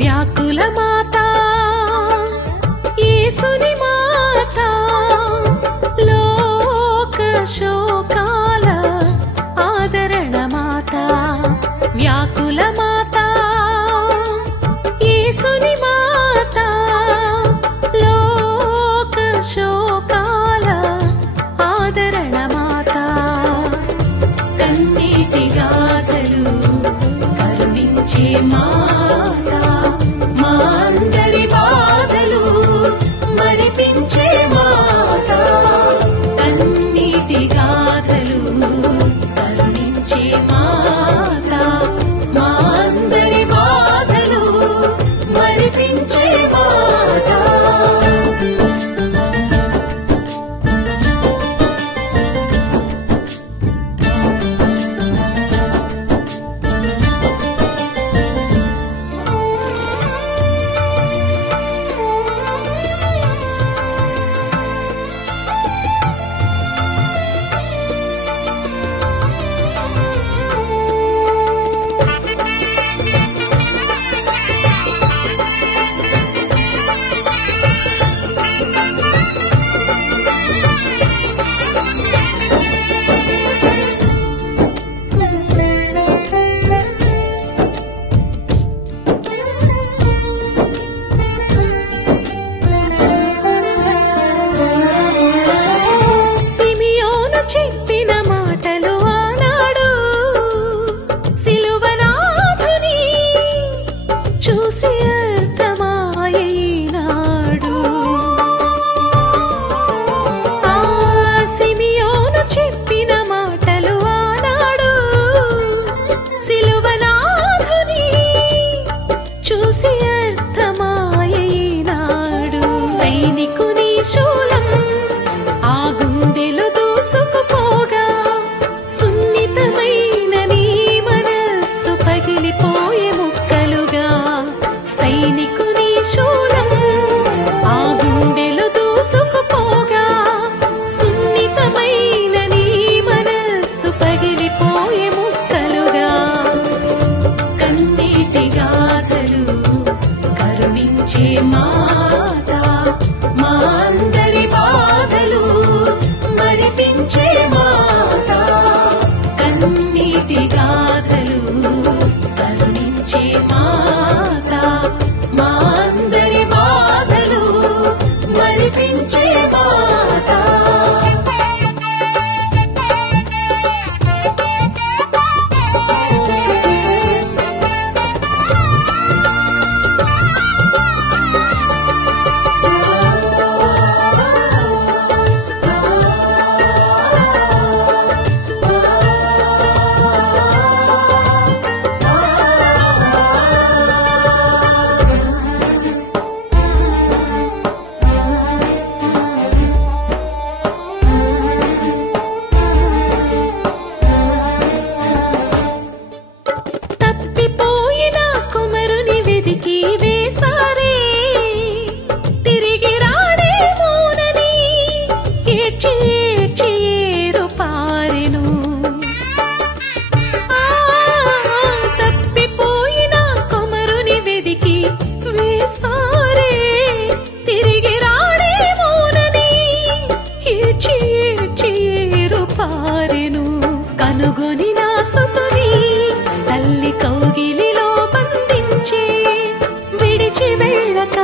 వ్యాకుల మాత యేసుని మాత లోక శోకాల ఆదరణ మాత వ్యాకుల మాత యేసుని మాత లోక శోకాల ఆదరణ మాత కన్నీటి గాథలు కరుణించే మాత మా అందరి బాధలు మరిపించే మాత కన్నీటి గాథలు కరుణించే మాత మా అందరి బాధలు మరిపించే మాత చూసి అర్థమాయనాడు ఆ సిమియోను చెప్పిన మాటలు ఆనాడు సిలువనాథుని చూసి అర్థమాయనాడు సైనికుని శూలం ఆ గుండెలు దూసుకుపోగా సున్నితమైన నీ మనస్సు పగిలిపోయే ముక్కలుగా సైనికుని శూలం ఆ గుండెలు దూసుకుపోగా సున్నితమైన నీ మనస్సు పగిలిపోయే ముక్కలుగా కన్నీటి గాథలు కరుణించే మాత మా అందరి బాధలు మరిపించే మాత కన్నీటి గాథలు కరుణించే మాత మా అందరి బాధలు మరిపించే మాత కనుగొని నా సుతుని తల్లి కౌగిలిలో బంధించి విడిచి వెళ్ళక